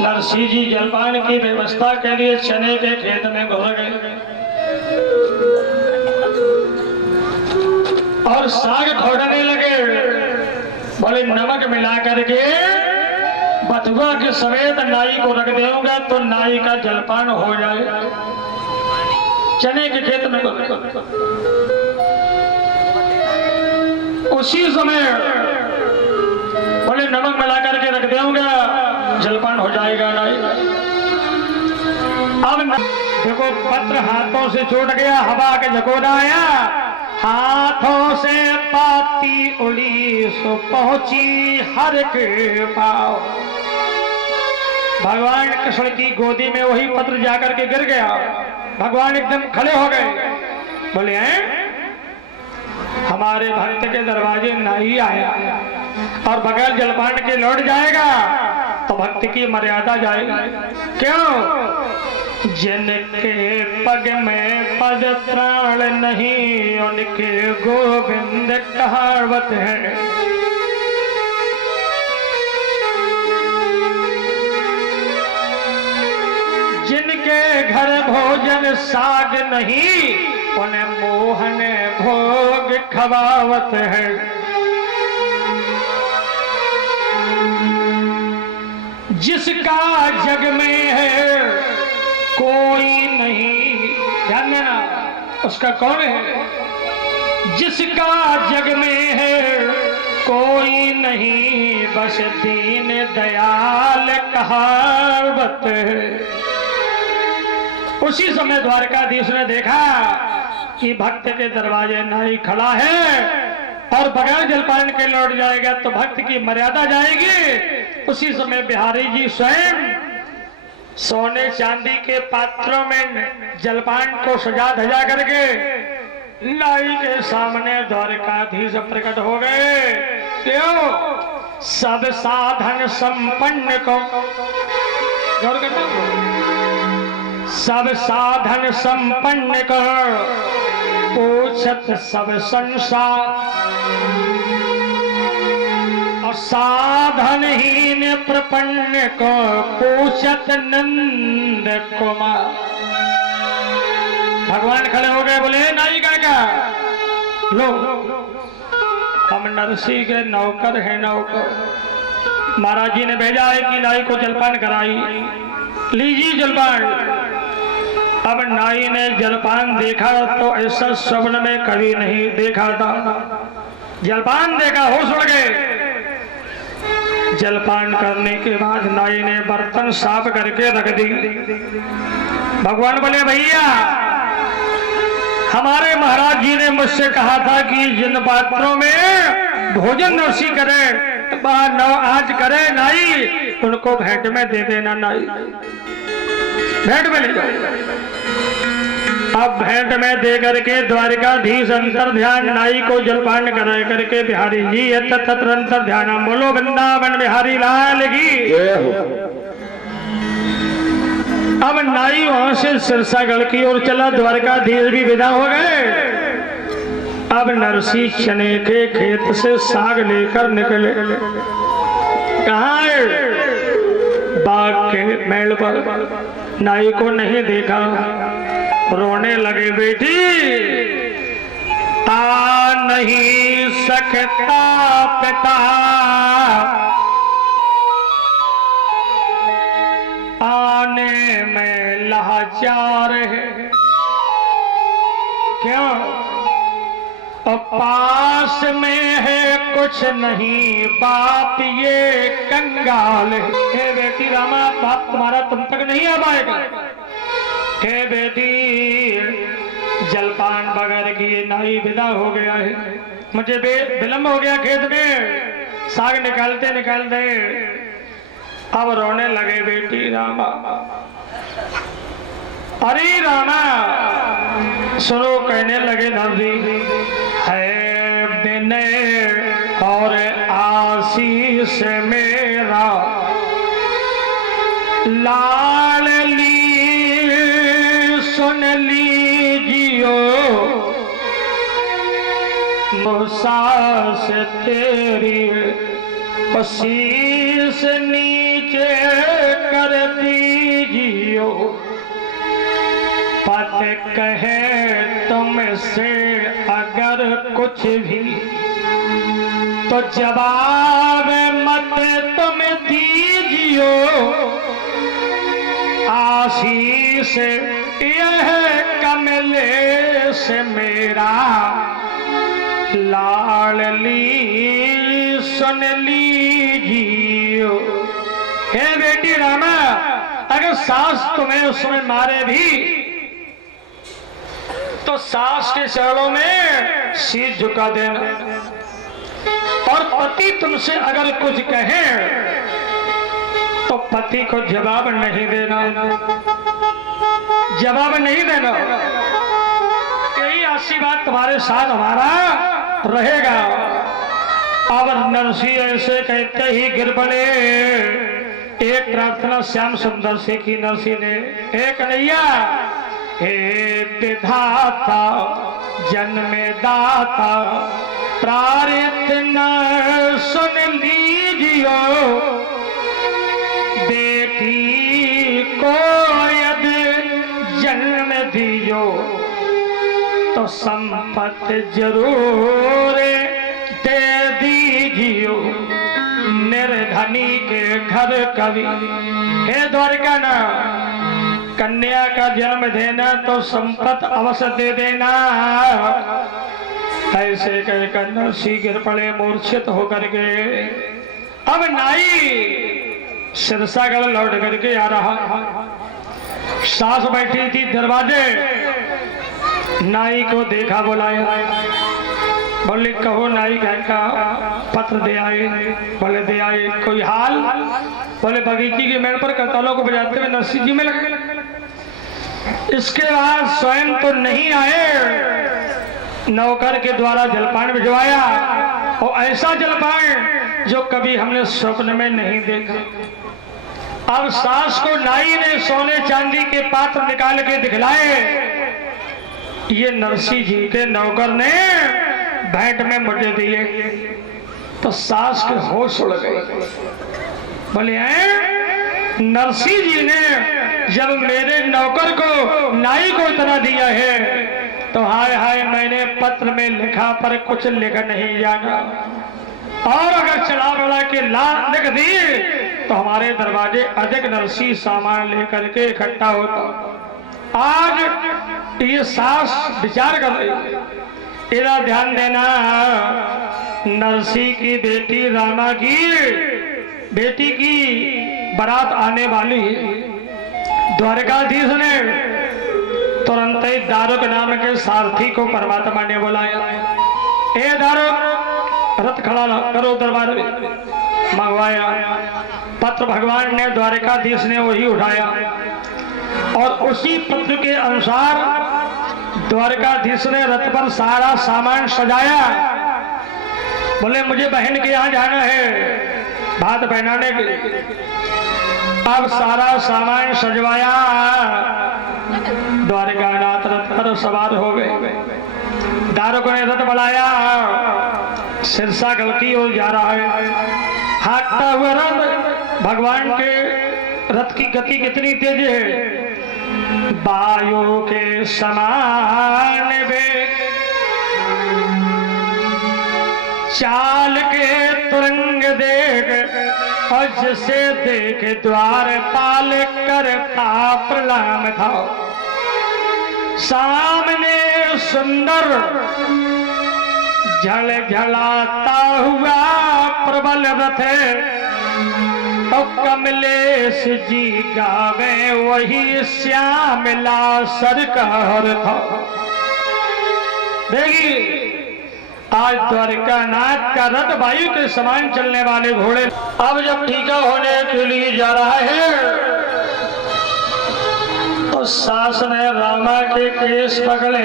नरसिंह जी जलपान की व्यवस्था के लिए चने के खेत में घुस गए और साग खोदने लगे। बोले नमक मिला करके बथुआ के समेत नाई को रख देऊंगा तो नाई का जलपान हो जाए। चने के खेत में उसी समय बोले नमक मिला करके रख देऊंगा जलपान हो जाएगा नाई। अब देखो पत्र हाथों से छूट गया, हवा के झकोरा आया, हाथों से पाती उड़ी सो पहुंची हर के पाव। भगवान कृष्ण की गोदी में वही पत्र जाकर के गिर गया। भगवान एकदम खड़े हो गए, बोले हैं हमारे भक्त के दरवाजे नहीं आया और बगैर जलपान के लौट जाएगा तो भक्त की मर्यादा जाएगी। क्यों? जिनके पग में पद त्राण नहीं उनके गोविंद कहावत है। जिनके घर भोजन साग नहीं उन्हें मोहन भोग खवावत है। जिसका जग में है कोई नहीं, ध्यान देना, उसका कौन है? जिसका जग में है कोई नहीं बस दीन दयाल कहावत है। उसी समय द्वारकाधीश ने देखा कि भक्त के दरवाजे नाई खड़ा है और बगैर जलपान के लौट जाएगा तो भक्त की मर्यादा जाएगी। उसी समय बिहारी जी स्वयं सोने चांदी के पात्रों में जलपान को सजा धजा करके नाई के सामने द्वारकाधीश प्रकट हो गए। क्यों? सब साधन संपन्न को, सब साधन संपन्न कर पूछत सब संसार और साधनहीन प्रपन्न को पूछत नंद कुमार। भगवान खड़े हो गए, बोले नाई काका लो हम नरसिंह के नौकर हैं। नौकर महाराज जी ने भेजा है कि नाई को जलपान कराई, लीजिए जलपान। अब नाई ने जलपान देखा तो ऐसा स्वप्न में कभी नहीं देखा था। जलपान देखा, होश उड़ गए। जलपान करने के बाद नाई ने बर्तन साफ करके रख दी। भगवान बोले भैया हमारे महाराज जी ने मुझसे कहा था कि जिन पात्रों में भोजन नरसिंह करे आज करे नाई उनको भेंट में दे देना। नाई भेंट में ले जाओ। अब भेंट में दे करके द्वारकाधीश अंतर ध्यान नाई को जलपान करा करके बिहारी जी तत्र अंतर ध्यान बोलो वृंदावन बिहारी लाल की। अब नाई वहां से सिरसागढ़ की ओर चला, द्वारकाधीश भी विदा हो गए। अब नरसिंह चने के खेत से साग लेकर निकले। कहाँ है? बाग के मेड़ पर। नाई को नहीं देखा, रोने लगे। बेटी आ नहीं सकता पिता आने में लाचार है। क्यों? और पास में है कुछ नहीं बाप ये कंगाल है। हे बेटी रामा बाप तुम्हारा तुम तक नहीं आ पाएगा। हे बेटी जलपान बगैर किए नाई विदा हो गया है। मुझे विलंब हो गया खेत में साग निकालते निकालते। अब रोने लगे बेटी रामा। अरे रामा सुनो कहने लगे नंदी है दिन और आशीष मेरा लाडली सुन लीजियो मुसास तेरी शीश नीचे कर कहे तुमसे अगर कुछ भी तो जवाब मत तुम दीजियो, आशीष यह कमले से मेरा लाडली सुन लीजियो। हे बेटी रामा, अगर सास तुम्हें उस समय मारे भी तो सास के चरणों में शीश झुका देना, और पति तुमसे अगर कुछ कहे तो पति को जवाब नहीं देना, जवाब नहीं देना। यही आशीर्वाद तुम्हारे साथ हमारा रहेगा। अब नरसी ऐसे कहते ही गिर पड़े। एक प्रार्थना श्याम सुंदर से की नरसी ने, एक नैया हे विधाता जन्मदाता प्रार्थना सुन लीजियो, बेटी को यदि जन्म दियो तो संपत्ति जरूर दे दीजियो, निर्धनी के घर कवि। हे द्वारिका ना, कन्या का जन्म देना तो संपत्ति अवश्य दे देना। ऐसे कहकर नरसी गिर पड़े मूर्छित होकर के। अब नाई सिरसागढ़ लौट करके आ रहा, सास बैठी थी दरवाजे, नाई को देखा, बुलाया, बोले कहो नाई का पत्र दे आए। बोले दे आए, कोई हाल? बोले बगीची के मेड़ पर करतालों को बजाते हुए नरसी जी में लगे। इसके बाद स्वयं तो नहीं आए, नौकर के द्वारा जलपान भिजवाया, और ऐसा जलपान जो कभी हमने स्वप्न में नहीं देखा। अब सास को नाई ने सोने चांदी के पात्र निकाल के दिखलाए। ये नरसी जी के नौकर ने भेंट में मुझे दिए तो सास के होश उड़ गए। बोले नरसी जी ने जब मेरे नौकर को नाई को इतना दिया है तो हाय हाय मैंने पत्र में लिखा पर कुछ लिख नहीं जाना, और अगर चला बड़ा के ला लिख दिए तो हमारे दरवाजे अधिक नरसी सामान लेकर के इकट्ठा होता। आज ये सास विचार कर रही, तेरा ध्यान देना, नरसी की बेटी रामा की बेटी की बारात आने वाली है। द्वारकाधीश ने तुरंत ही दारुक नाम के सारथी को परमात्मा ने बुलाया। ए दारुक, रथ खड़ा करो, दरबार में मंगवाया। पत्र भगवान ने द्वारकाधीश ने वही उठाया, और उसी पत्र के अनुसार द्वारकाधीश ने रथ पर सारा सामान सजाया। बोले मुझे बहन के यहाँ जाना है भात पहनाने के लिए। अब सारा सामान सजवाया, द्वारकानाथ रथ पर सवार हो गए। दारुक ने रथ बढ़ाया, सिरसागढ़ की ओर जा रहा है। हाँकता हुआ रथ, भगवान के रथ की गति कितनी तेज है, वायु के समान वेग, चाल के तुरंग देख, और जिसे देख द्वारपाल करता प्रणाम था। सामने सुंदर झलझलाता हुआ प्रबल रथ, और कमलेश जी गावे वही श्यामला सरकार था। देखिए आज द्वारकानाथ का रथ वायु के समान चलने वाले घोड़े अब जब टीका होने के लिए जा रहा है तो सास ने रामा के केस पकड़े,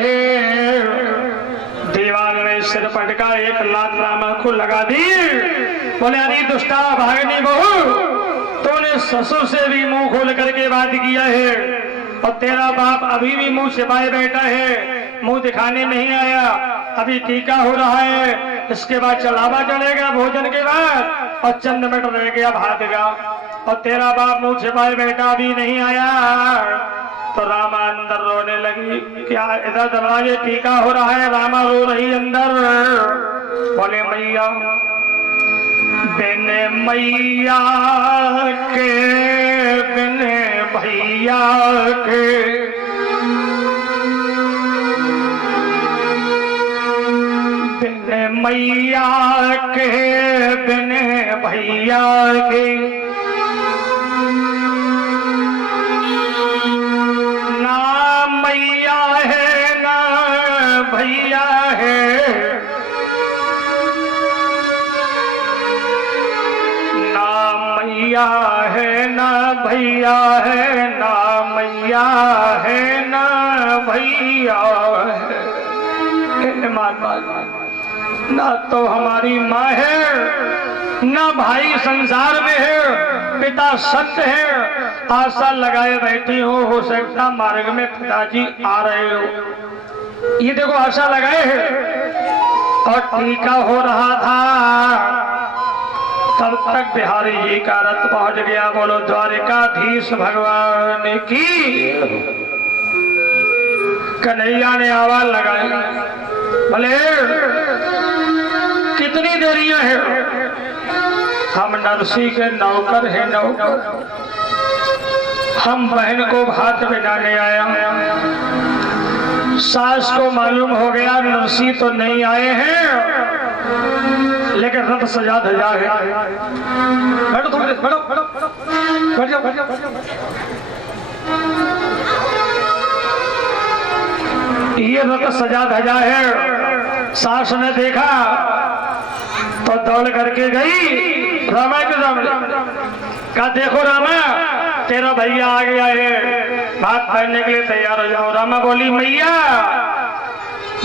दीवार में सिर पटका, एक लात रामा को लगा दी। बोले अरे दुष्टा भागनी बहू, तूने ससुर से भी मुंह खोल करके बात किया है, और तेरा बाप अभी भी मुंह छिपाए बैठा है, मुंह दिखाने नहीं आया। अभी टीका हो रहा है, इसके बाद चढ़ावा चढ़ेगा भोजन के बाद, और चंद मिनट रह गया भात का, और तेरा बाप मुंह छिपाए बैठा अभी नहीं आया। तो रामा अंदर रोने लगी। क्या इधर दरवाजे टीका हो रहा है, रामा रो रही अंदर। बोले मैया बिन मैया के बिन भैया के बिन मैया के बिन भैया के ना मैया है ना भैया है, ना मैया है ना भैया है, ना मैया है ना भैया है। ना तो हमारी माँ है ना भाई संसार में है, पिता सत्य है। आशा लगाए बैठी हो सकता मार्ग में पिताजी आ रहे हो। ये देखो आशा लगाए है और टीका हो रहा था, तब तक बिहारी जी का रथ पहुंच गया। बोलो द्वारिकाधीश भगवान की। कन्हैया ने आवाज लगाई, बोले कितनी देरियां है, हम नरसी के नौकर हैं नौकर, हम बहन को भात बनाने आया। सास को मालूम हो गया नरसी तो नहीं आए हैं, लेकिन रथ सजा धजा है। बैठो थोड़ी देर, बैठो बैठो बैठ जाओ बैठ जाओ। ये रथ सजा धजा है। सास ने देखा तो दौड़ करके गई रामा के सामने, कहा देखो रामा तेरा भैया आ गया है, भात खाने के लिए तैयार हो जाओ। रामा बोली मैया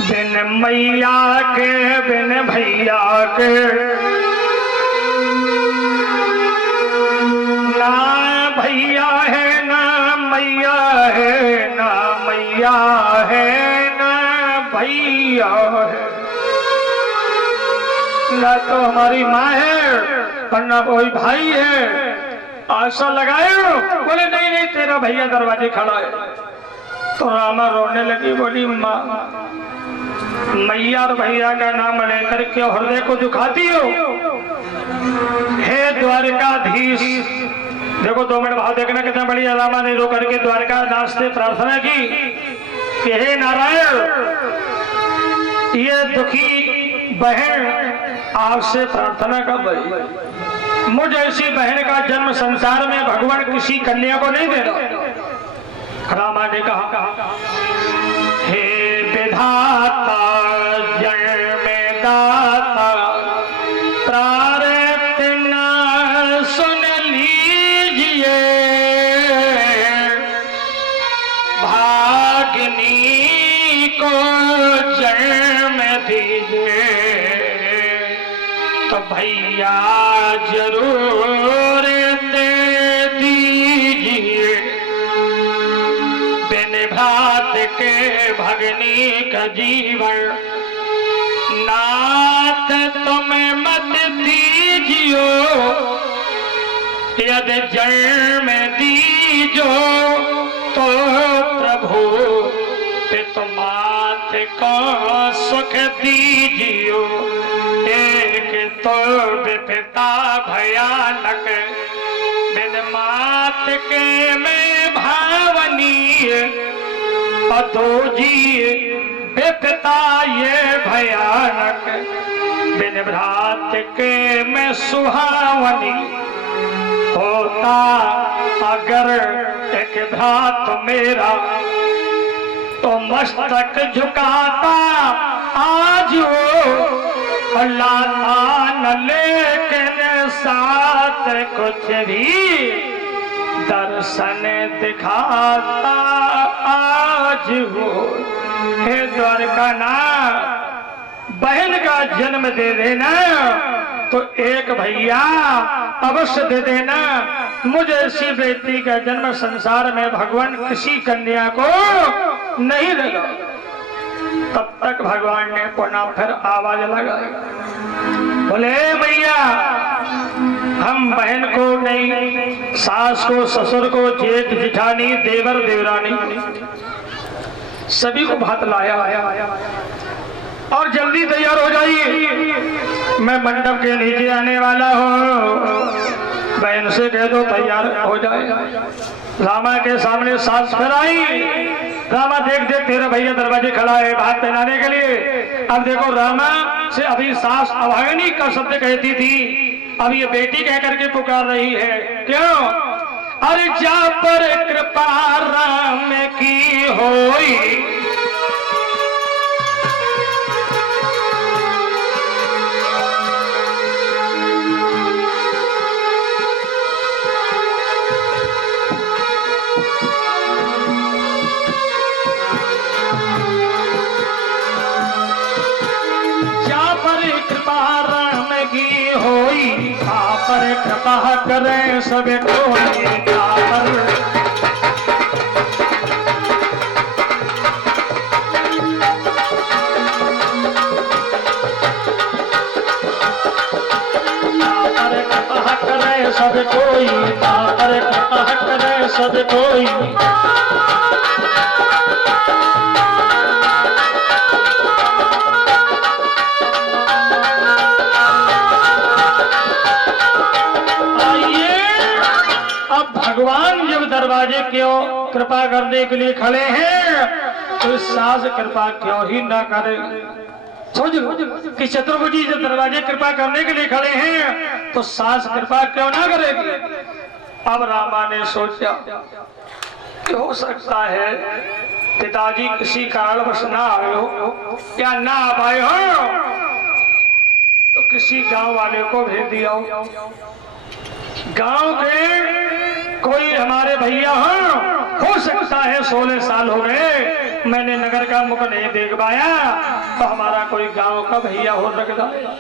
बिन मैया के बिन भैया के ना भैया है ना मैया है, ना मैया है ना भैया है। ना तो हमारी माँ है और ना कोई भाई है। आशा लगाए हो? बोले नहीं नहीं तेरा भैया दरवाजे खड़ा है। तो रामा रोने लगी, बोली माँ मैया और भैया का नाम लेकर के हृदय को दुखाती हो। हे द्वारिकाधीश, देखो 2 मिनट भाव देखना कितना बढ़िया। रामा ने रो करके द्वारका दास से प्रार्थना की कि हे नारायण, ये दुखी बहन आपसे प्रार्थना कर रही, मुझ ऐसी बहन का जन्म संसार में भगवान किसी कन्या को नहीं दे रहा। रामा ने कहा हे विधाता जन्मदाता प्रार्थना सुन लीजिए, भाग्नी को जन्म दीजिए तो भैया जरूर दे दीजिए। बिन भ्रात के भगनी का जीवन नाथ तुम्हें मत दीजियो, यदि जन्म दीजो तो प्रभु पितुमात को सुख दीजियो। एक तो विपदा भयानक बिन मात के में भावनी, अधोजी विपदा ये भयानक बिन भ्रात के में सुहावनी। होता अगर एक भ्रात मेरा तो मस्तक झुकाता आज हो, लाता न लेकिन साथ कुछ भी दर्शन दिखाता आज हो। हे द्वारका नाथ, बहन का जन्म दे देना तो एक भैया अवश्य दे देना। मुझे ऐसी बेटी का जन्म संसार में भगवान किसी कन्या को नहीं देगा। तब तक भगवान ने पुनः फिर आवाज लगाई, बोले मैया हम बहन को नहीं, सास को, ससुर को, जेठ जिठानी, देवर देवरानी सभी को भात लाया और जल्दी तैयार हो जाइए, मैं मंडप के नीचे आने वाला हूँ। बहन से कह दो तैयार हो जाए। रामा के सामने सास फिर आई। रामा देख देख तेरा भैया दरवाजे खड़ा है भात पहनाने के लिए। अब देखो रामा से अभी सास अभागनी का शब्द कहती थी, अब ये बेटी कह करके पुकार रही है। क्यों? अरे जा पर कृपा राम की होई, पर कृपा करें सब कोई पर। कृपा करे सब कोई, पर कृपा करे सब कोई। भगवान जब दरवाजे क्यों कृपा करने के लिए खड़े हैं तो सास कृपा क्यों ही ना करे। सोच लो कि चतुर्भुजी जब दरवाजे कृपा करने के लिए खड़े हैं तो सास कृपा क्यों ना करेगी। अब रामा ने सोचा कि हो सकता है पिताजी किसी कारणवश ना आए हो या ना आ पाए हो तो किसी गांव वाले को भेज दिया गांव के कोई हमारे भैया हो सकता है 16 साल हो गए मैंने नगर का मुख नहीं देख पाया तो हमारा कोई गांव का भैया हो सकता है।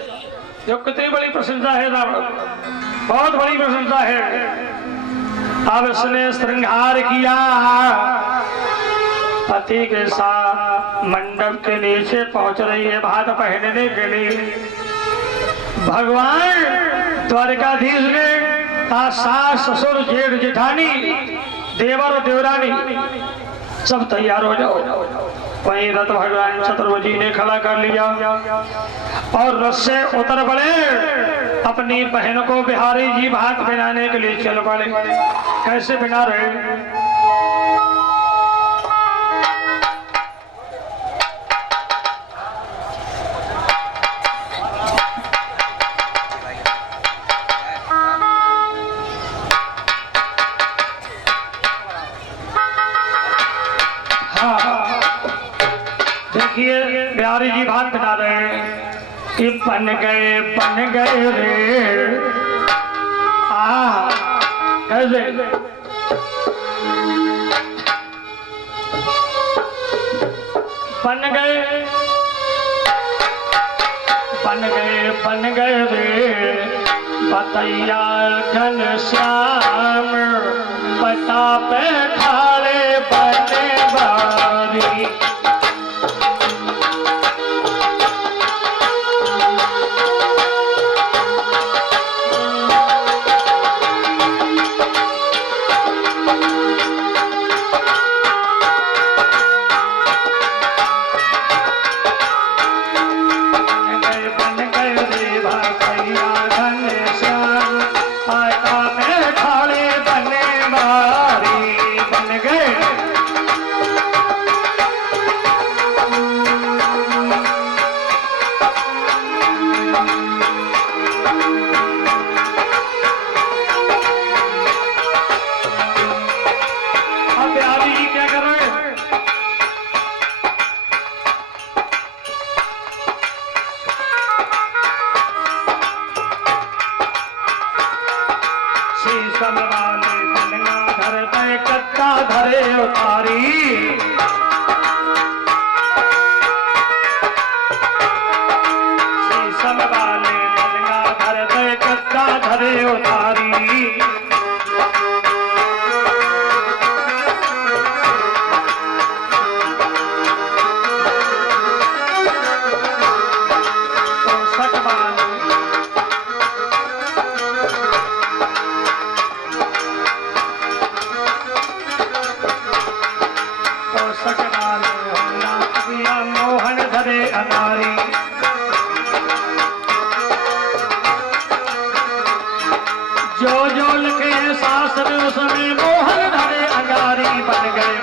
जो कितनी बड़ी प्रशंसा है राम, बहुत बड़ी प्रशंसा है। अब उसने श्रृंगार किया, पति के साथ मंडप के नीचे पहुंच रही है भात पहनने के लिए। भगवान द्वारकाधीश ने सास ससुर जेठ जेठानी देवर और देवरानी सब तैयार हो जाओ। वहीं रथ भगवान चतुर्भुजी ने खड़ा कर लिया और रथ से उतर पड़े। अपनी बहन को बिहारी जी भात बनाने के लिए चल पड़े। कैसे बना रहे? बिहारी जी भात बना रहे हैं कि बन गए रे कैसे बन गए रे बतैया घनश्याम पता पे खाड़े बने बारी। धरे उतारी शीशम वाले गंगा धर दे कच्चा धरे उतारी। में मोहन धरे अंगारी बन गए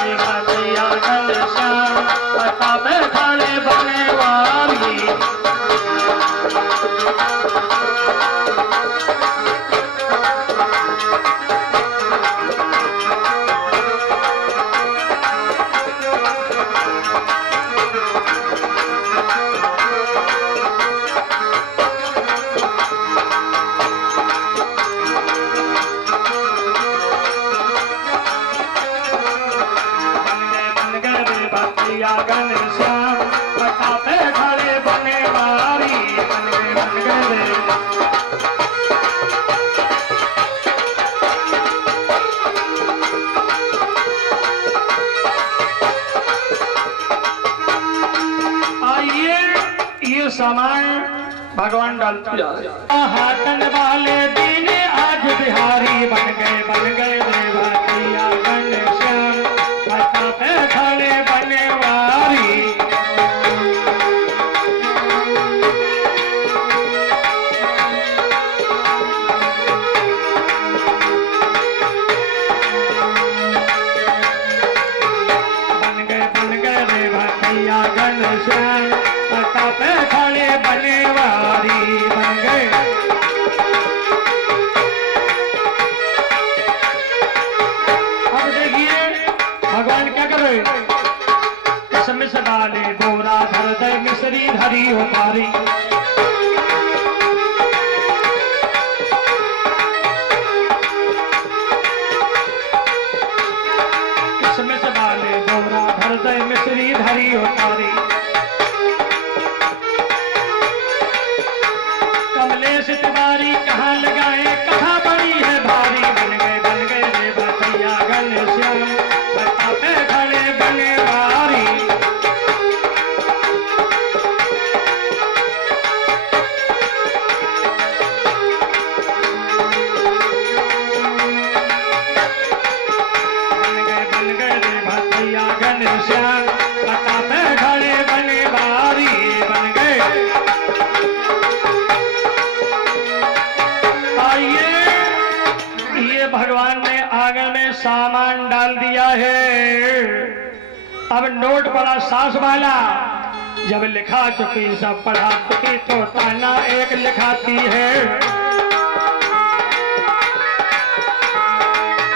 ये भैया घनश्याम पता पे खड़े बने वारी सामान भगवान डालता हाथन वाले दिन आज बिहारी बन गए रे भैया घनश्याम पता पे खड़े बने वारी बन गए रे भैया घनश्याम पता पे खड़े बने वारी बन गए। अब देखिए भगवान क्या कर रहे समय से डाले बोरा धर दे मिश्री धरी हो पारी समय से डाले बोरा धर दे मिश्री धरी हो पारी तिवारी कहाँ लगाए कहाँ बड़ी है भारी बन गए रे भैया घनश्याम पता पे खड़े बने वारी बन गए रे भैया घनश्याम पता पे खड़े बने वारी बन गए। भगवान ने आंगन में सामान डाल दिया है। अब नोट बड़ा सास वाला जब लिखा चुकी सब पढ़ा चुकी तो ताना एक लिखाती है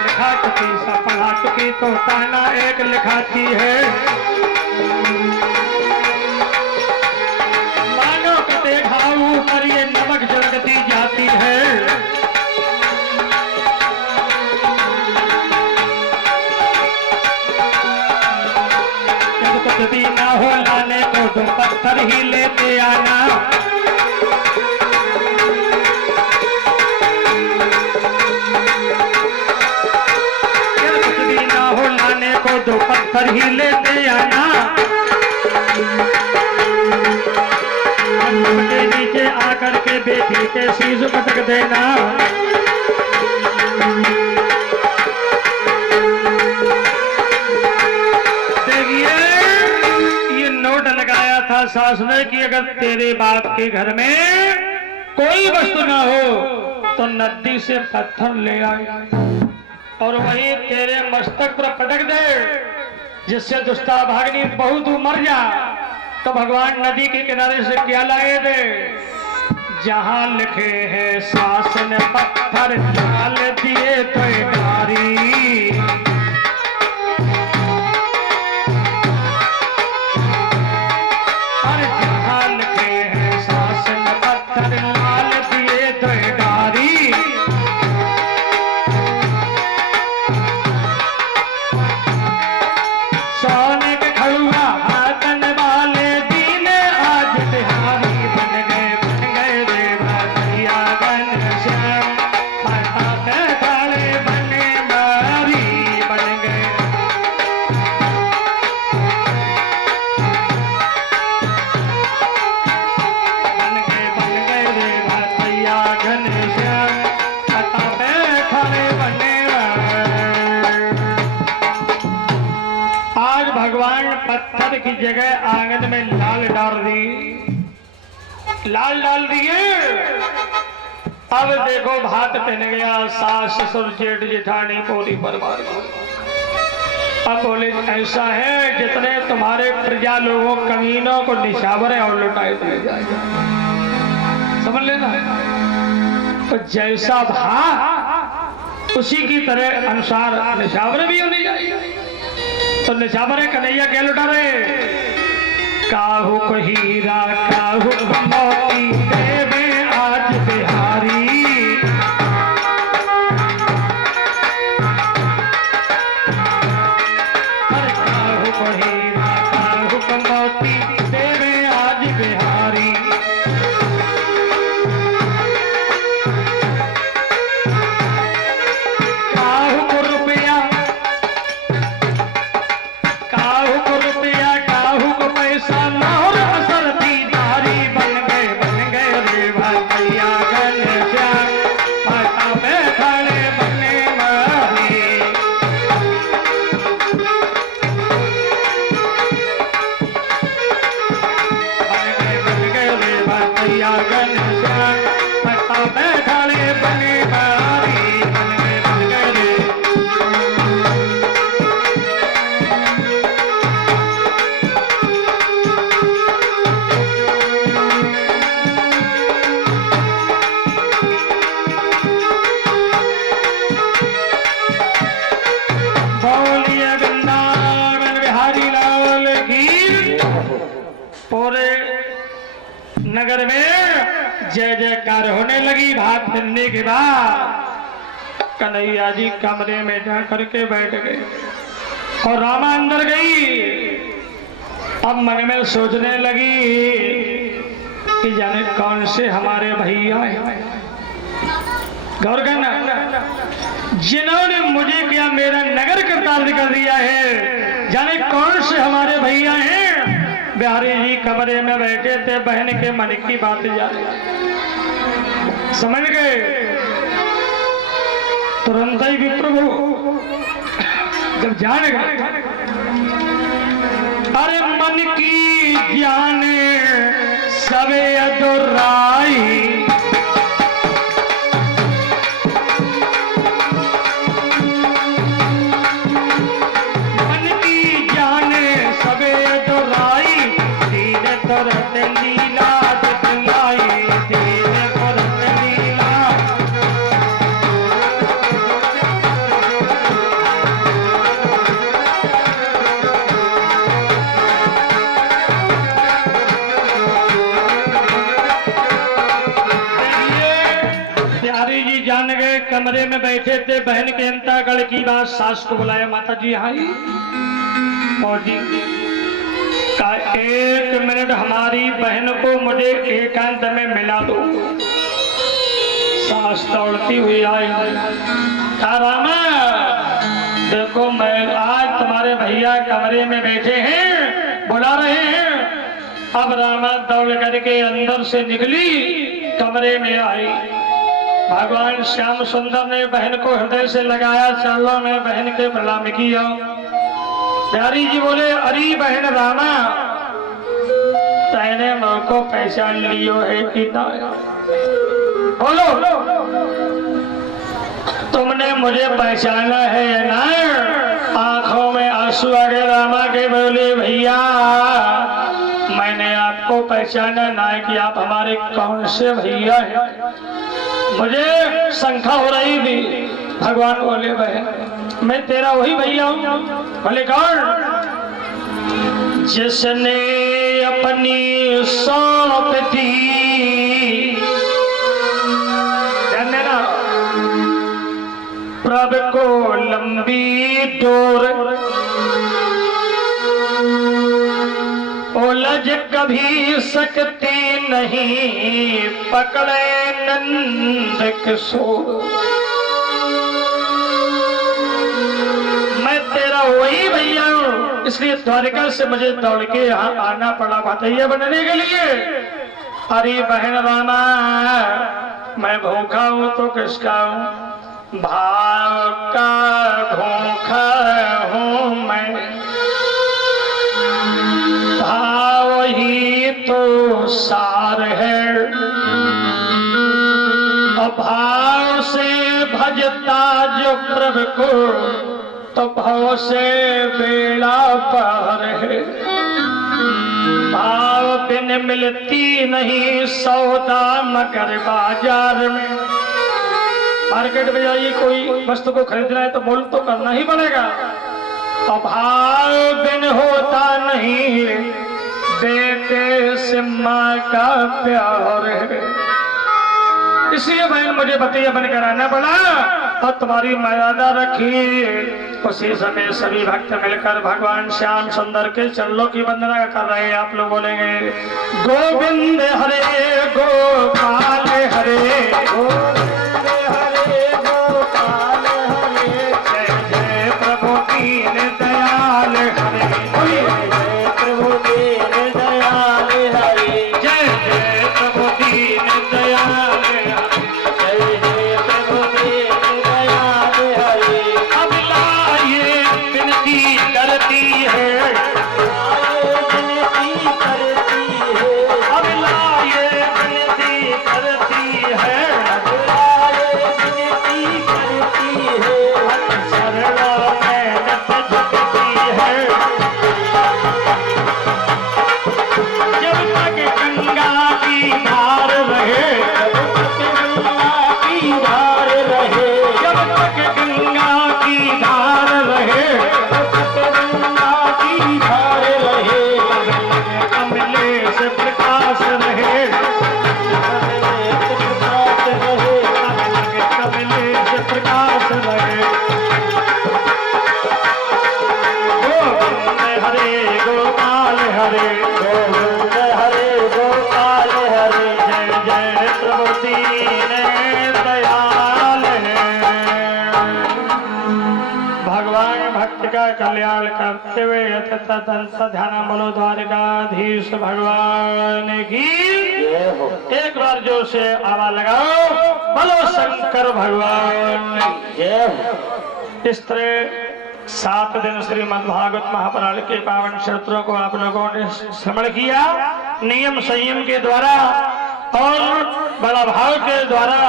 लिखा चुकी सब पढ़ा चुकी तो ताना एक लिखाती है मानो कते घाव पर ये नमक झलकती जाती है भी ना हो लाने को तो पत्थर ही लेते आना कुछ भी ना हो लाने को तो पत्थर ही लेते आना के नीचे आकर के बेटी के शीश पटक देना सास ने कि अगर तेरे बाप के घर में कोई वस्तु ना हो तो नदी से पत्थर ले आए और वही तेरे मस्तक पर पटक दे जिससे दुष्टा भागनी बहू तू मर जा तो भगवान नदी के किनारे से क्या लाए थे जहां लिखे हैं सास ने पत्थर डाल दिए तो नारी पत्थर की जगह आंगन में लाल डाल दिए अब देखो भात पहन गया, सास ससुर जेठ जेठानी पूरी बर्बाद। अब बोले ऐसा है जितने तुम्हारे प्रजा लोगों कमीनों को निशावर और लुटाए दिए जाएगा, समझ लेना। तो जैसा भात उसी की तरह अनुसार निशावर भी होनी चाहिए। तो निशावर कन्हैया क्या लुटा रहे, काहू को हीरा काहू मोती देवे आज बिहारी, काहू को हीरा काहू को मोती देवे आज बिहारी। काहू को रुपया काहू को रुपया काहू को पैसा मोर असल दीदारी, बन गए रे भैया घनश्याम माता पे खड़े बने मारी। बन गए रे भैया घनश्याम माता पे खड़े बने मारी। बन गए रे बोलिए वृंदावन बिहारी लाल की। पूरे नगर में जय जयकार होने लगी। भात मिलने के बाद कन्हैया जी कमरे में जा करके बैठ गए और रामा अंदर गई। अब मन में सोचने लगी कि जाने कौन से हमारे भैया हैं। गौर करना, जिन्होंने मुझे क्या मेरा नगर करतार कर दिया है, जाने कौन से हमारे भैया हैं। बिहारी जी कमरे में बैठे थे, बहन के मन की बात जा समझ गए। तुरंत ही विप्रभु जब जान गए, अरे मन की जाने सबे अदुराई, कमरे में बैठे थे। बहन के अंतागढ़ की बात सास को बुलाया, माता जी आई और जी का 1 मिनट हमारी बहन को मुझे एकांत में मिला दो। सास दौड़ती हुई आई, कहा रामा देखो मैं आज तुम्हारे भैया कमरे में बैठे हैं, बुला रहे हैं। अब रामा दौड़ करके अंदर से निकली, कमरे में आई। भगवान श्याम सुंदर ने बहन को हृदय से लगाया, चलो मैं बहन के प्रणाम किया। बिहारी जी बोले, अरे बहन रामा तैने को पहचान लियो है कि ना? बोलो तुमने मुझे पहचाना है या ना? आंखों में आंसू आ गए रामा के। बोले भैया मैंने आपको पहचाना ना कि आप हमारे कौन से भैया हैं, मुझे शंका हो रही थी। भगवान बोले बहन मैं तेरा वही भैया हूँ। बोले कौन? जिसने अपनी सौंप दी ना प्रभु को लंबी डोर, उलझ कभी सकती नहीं पकड़े नंद किशोर। मैं तेरा वही भैया हूँ, इसलिए द्वारिका से मुझे दौड़ के यहाँ आना पड़ा भतैया बनने के लिए। अरे बहन रामा मैं भूखा हूँ तो किसका हूँ? भाव का भूखा हूँ मैं, भाव ही तो सार है। अब भजता जो प्रभु को तो भाव से बेड़ा पार है। भाव बिन मिलती नहीं सौदा मगर बाजार में। मार्केट में जाइए, कोई वस्तु को खरीदना है तो मोल तो करना ही पड़ेगा। तो भाव बिन होता नहीं बेटे से माँ का प्यार है। इसलिए बहन मुझे बतिया बन कराना पड़ा और तुम्हारी मर्यादा रखी। उसी समय सभी भक्त मिलकर भगवान श्याम सुंदर के चरणों की वंदना कर रहे हैं। आप लोग बोलेंगे गोविंद हरे गोपाल हरे गोविंद हरे गोपाल हरे। जय जय प्रभु दीन दयाल हरे। जय प्रभु दीन दयाल हरे। जय जय प्रभु दीन दयाल। कल्याण करते हुए ध्यान बोलो द्वारिकाधीश भगवान की। एक बार जोर से आवाज लगाओ, बोलो शंकर भगवान। इस तरह 7 दिन श्रीमद् भागवत महापुराण के पावन क्षेत्रों को आप लोगों ने श्रवण किया। नियम संयम के द्वारा और बड़ा भाव के द्वारा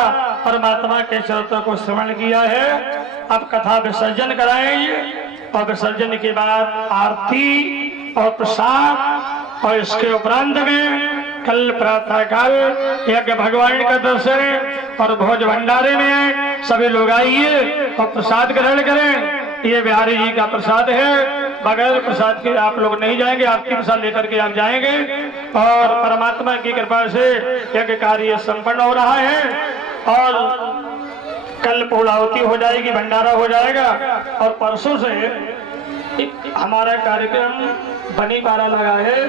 परमात्मा के चरित्रों को श्रवण किया है। अब कथा विसर्जन कराएंगे और विसर्जन के बाद आरती और प्रसाद और इसके उपरांत में कल प्रातः काल यज्ञ भगवान का दर्शन और भोज भंडारे में सभी लोग आइए और प्रसाद ग्रहण करें। ये बिहारी जी का प्रसाद है, बगैर प्रसाद के आप लोग नहीं जाएंगे। आरती प्रसाद लेकर के आप जाएंगे और परमात्मा की कृपा से यज्ञ कार्य संपन्न हो रहा है और कल पूर्णाहुति हो जाएगी, भंडारा हो जाएगा। और परसों से हमारा कार्यक्रम बनी पारा लगा है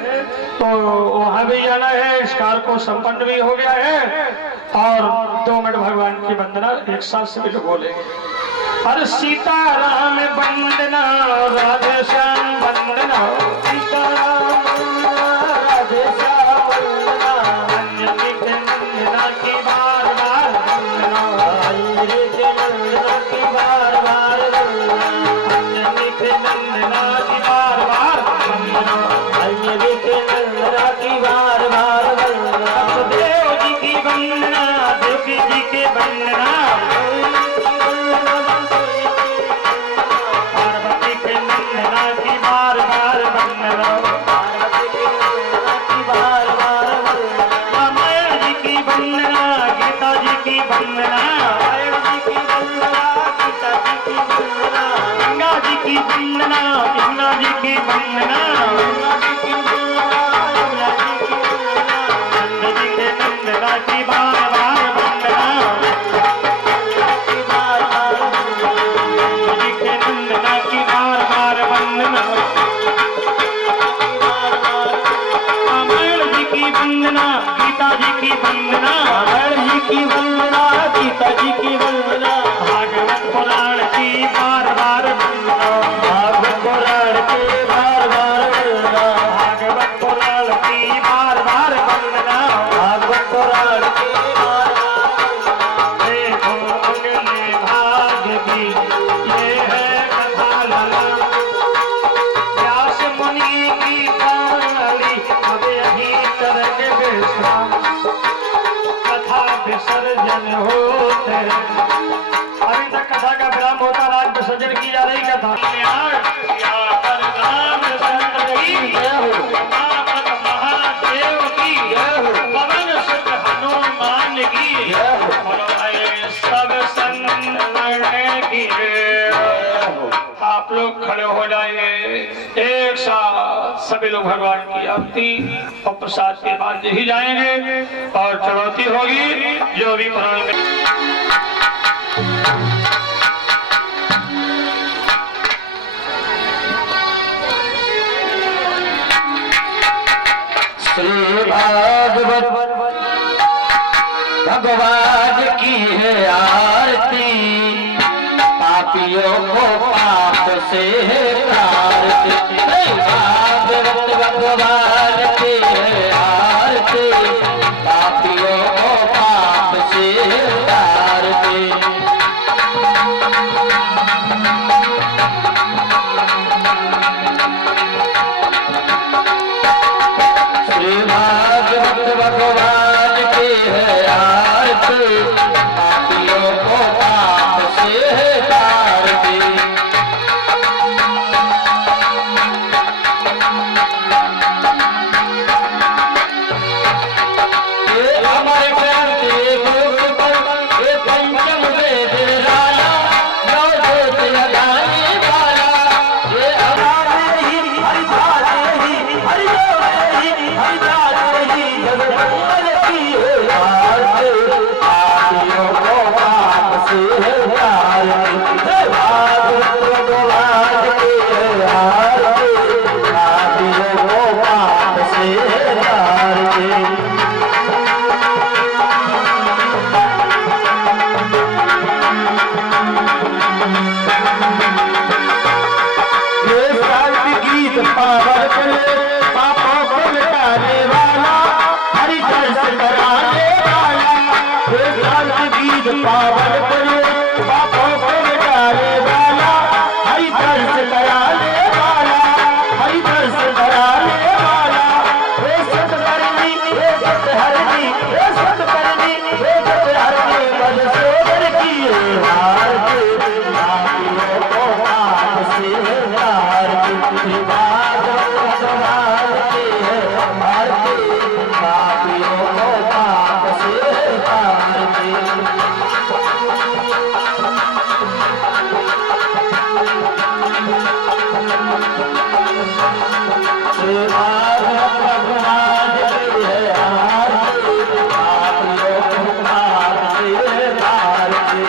तो वहां भी जाना है। इस कार्य को संपन्न भी हो गया है और 2 मिनट भगवान की वंदना एक साथ से लोग बोलेंगे। हर सीताराम वंदना राधे श्याम वंदना। सीताराम राधे श्याम वंदना। अंजलि के वंदना की बार बार वंदना। अंजलि के वंदना की बार बार वंदना। अंजलि के वंदना की बार बार वंदना। अंजलि के वंदना की बार बार वंदना। देव जी की वंदना, देवी जी की वंदना। विसर्जन होते था। महादेव की पवन सुत हनुमान की सब संत की। आप लोग खड़े हो जाइए एक साथ, सभी लोग भगवान की आरती और प्रसाद के बाद ही जाएंगे और चुनौती होगी जो भी प्राण में। श्री भागवत भगवान की है आरती, पापियों को पाप से तारती। भागवत भगवान की है आरती, पापियों को पाप से तारती। भगवान की है आरती, पापियों को पाप से तारती। ये हमारे प्यारे गुरु पर ये पंचम वेद राजा, नौ जोत लगाने वाला, ये हमारे ही हरिदास ही हरिदास ही हरिदास ही भगवान की है आरती, पापियों को पाप से तारती। भागवत भगवान की है आरती, पापियों को पाप से तारती। गीत पावन करे पापों को मिटाने वाला, हरि दर्श कराने वाला। गीत पावन करे पापों को मिटाने वाला, हरि दर्श कराने वाला, हरि दर्श कराने वाला। हे सतकर्णी हे सतहरणी, हे सतकर्णी हे सतहरणी, मधुसूदन की आरती, पापियों को पाप से तारती। भागवत भगवान की है आरती, पापियों को पाप से तारती। भागवत भगवान की है आरती, पापियों को पाप से तारती।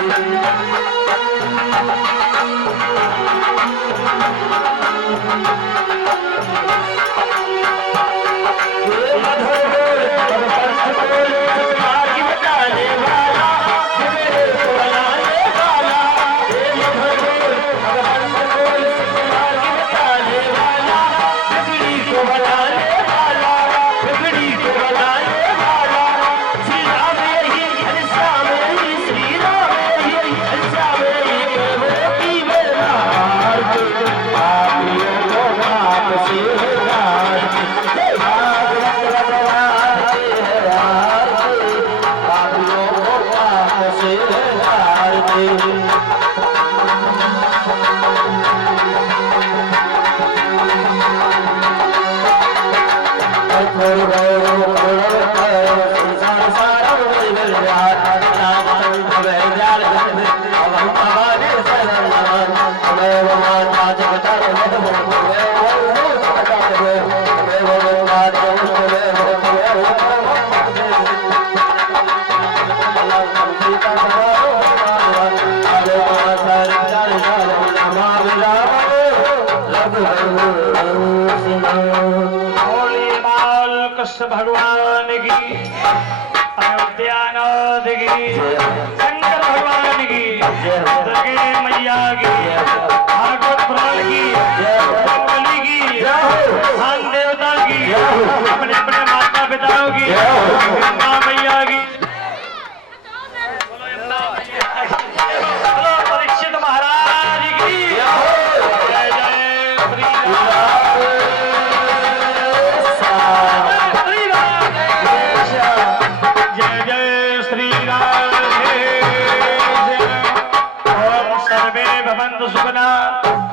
भगवान की, अयोध्यानाथ की, शंकर भगवान की, दुर्गे मैया की, भागवत पुराण की, बली की, धान देवता की, अपने अपने माता पिताओं की, माँ मैया की। परीक्षित महाराज की जय जय श्री राम।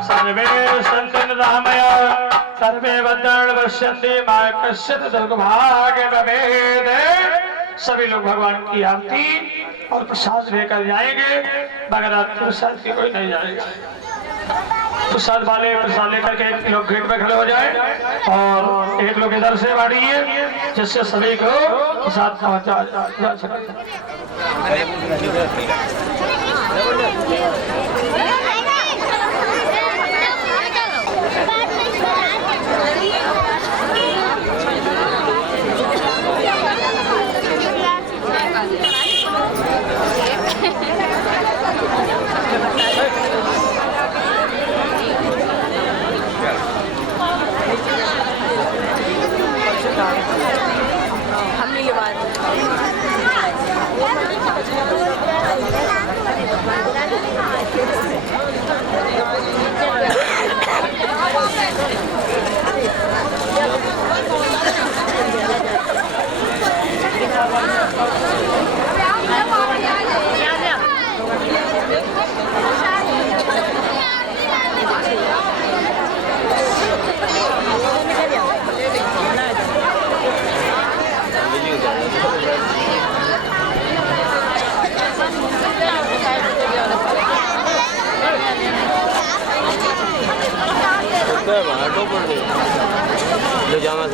सर्वे सन्तु निरामया सर्वे भद्राणि पश्यन्ति मा कश्चित् दुर्भाग्य भवेत्। सभी लोग भगवान की आरती और प्रसाद लेकर जाएंगे, मगर प्रसाद की कोई नहीं जाएगा। प्रसाद वाले प्रसाद लेकर के एक लोग गेट पे खड़े हो जाए और एक लोग इधर से बांटिए, जिससे सभी को प्रसाद पहुंचा जा सके। हमने ये बात ले जाना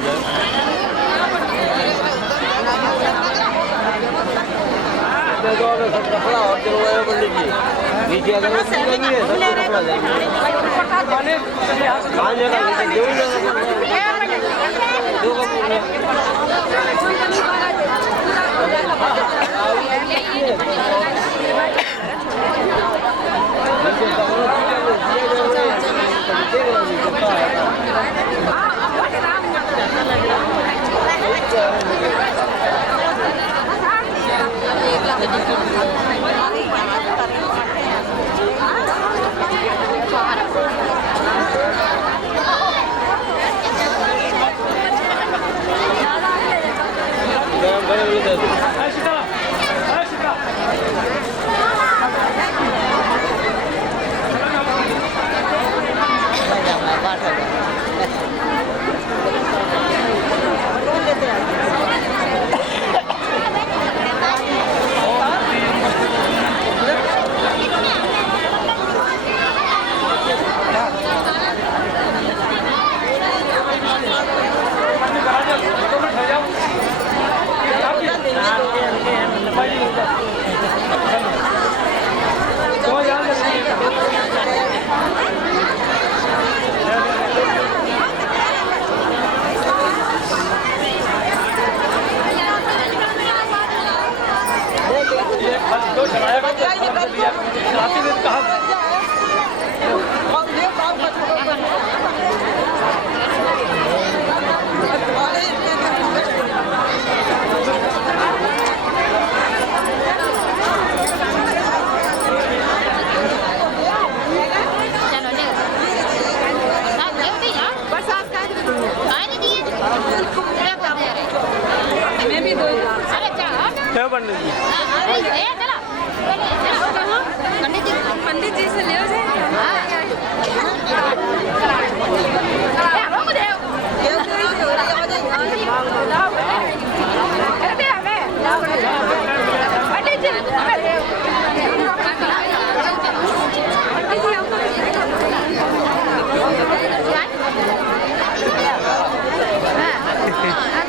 पंडित जी से ले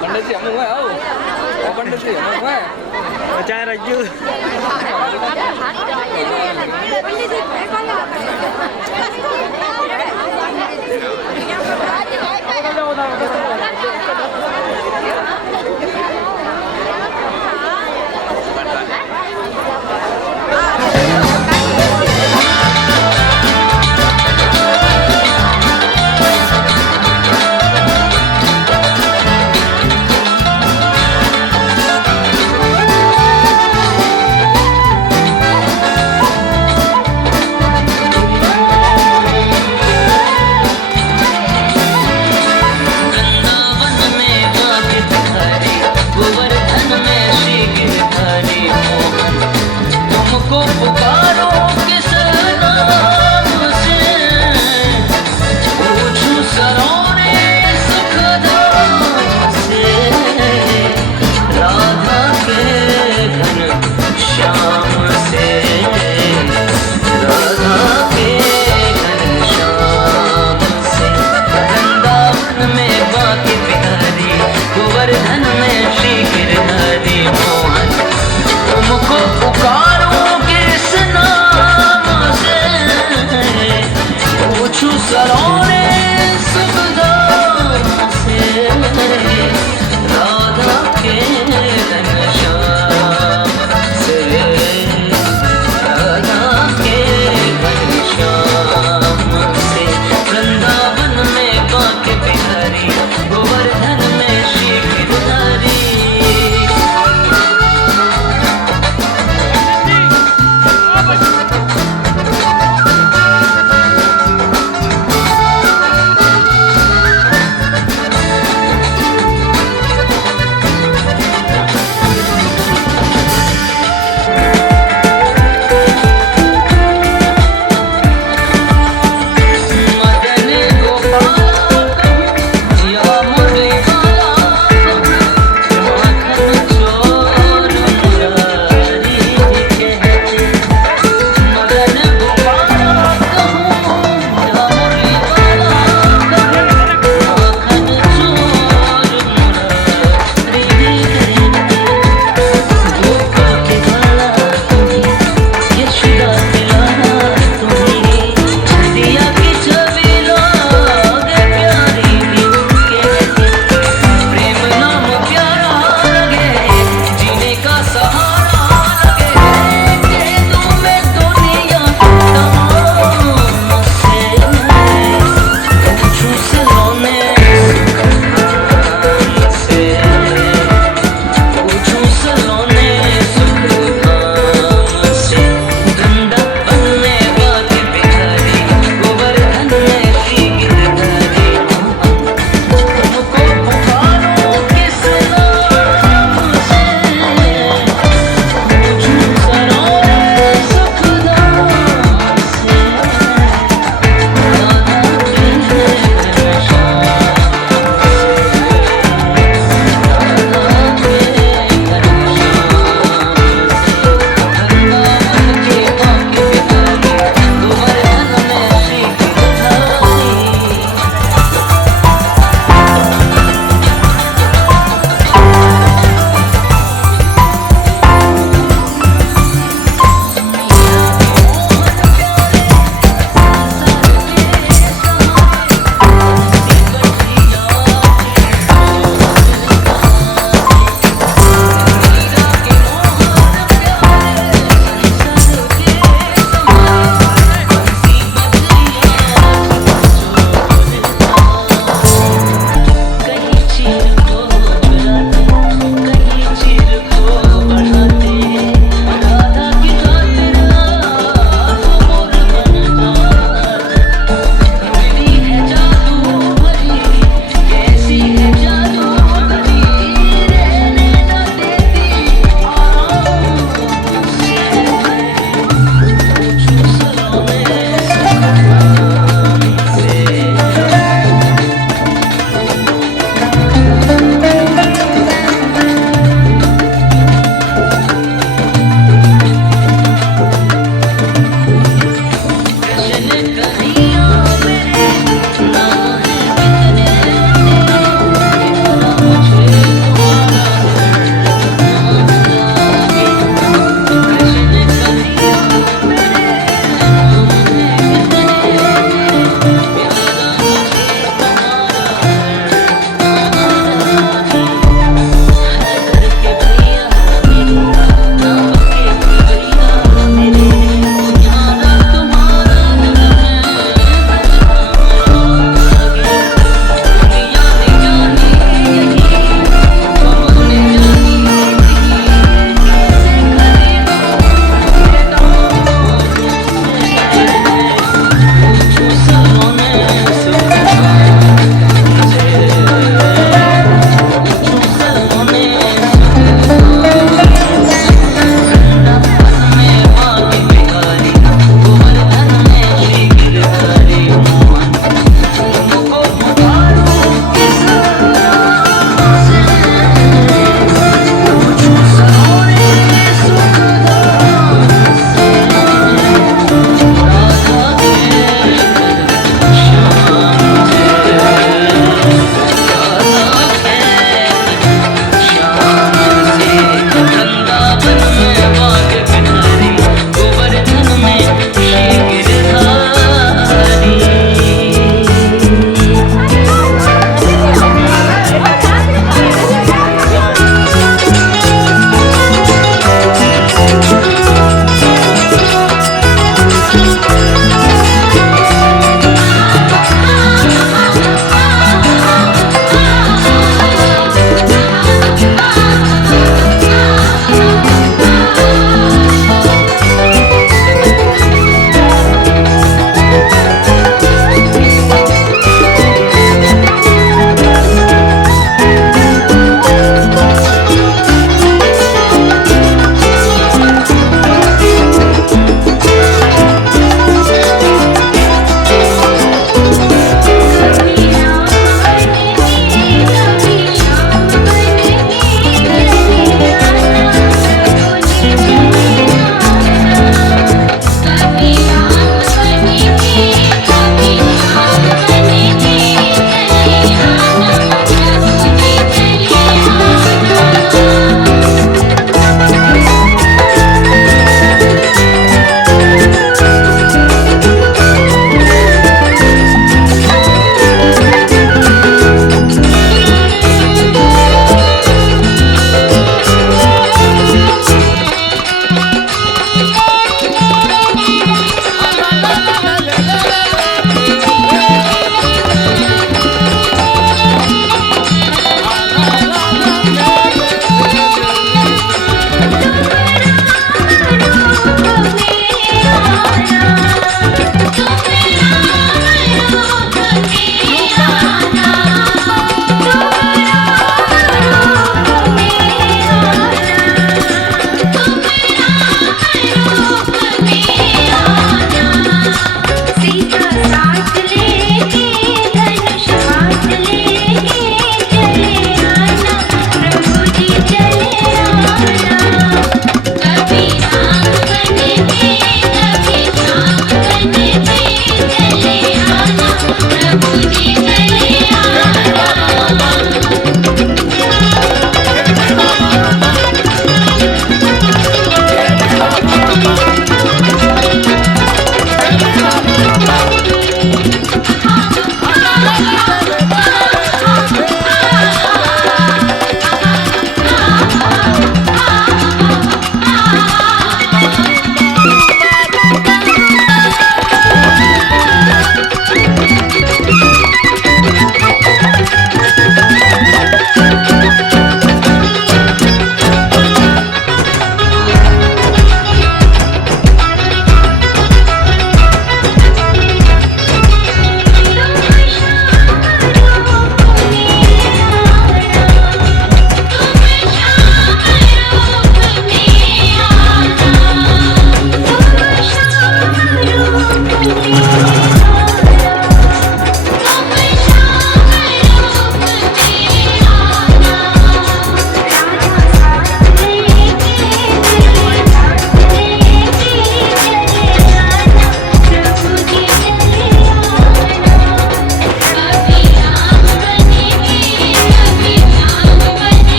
पंडित जी हम हुए हो पंडित जी हम हुए बचाए रखियो सलोने